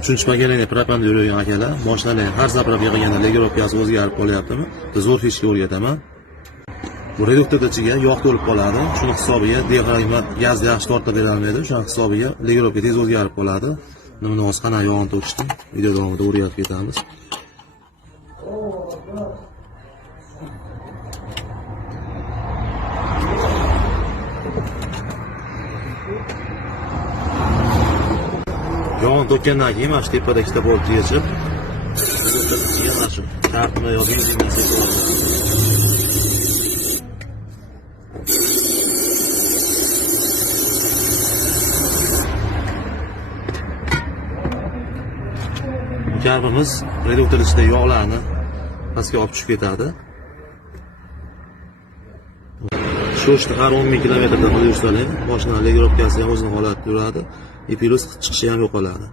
Uchinchi paketga propanda yurgan akalar, mashinalar har zapravka qilganda legirovkasi o'zgarib qolyaptimi? Biz zo'r fishka o'rgataman. Bu reduktorda ichiga yog' to'lib qoladi. Shuni hisobiga diafragma gazni yaxshi tortib bera olmaydi. Shuning hisobiga legirovka tez o'zgarib qoladi. Nimani hozir qanday yog'ni to'kishdi? Video davomida o'rgatib ketamiz. Yog'ni to'kkandan keyin mana shu tepada ikkita boltni yechib, yana shu kartni yo benzinni sepib olamiz. Karbimiz reduktor ichida yog'larni pastga olib tushib ketadi. Shoshni har 10 000 km qilib yursalar, mashina legirovkasi ham o'zini holatida yuradi. Epilus chiqishi ham yo'qoladi.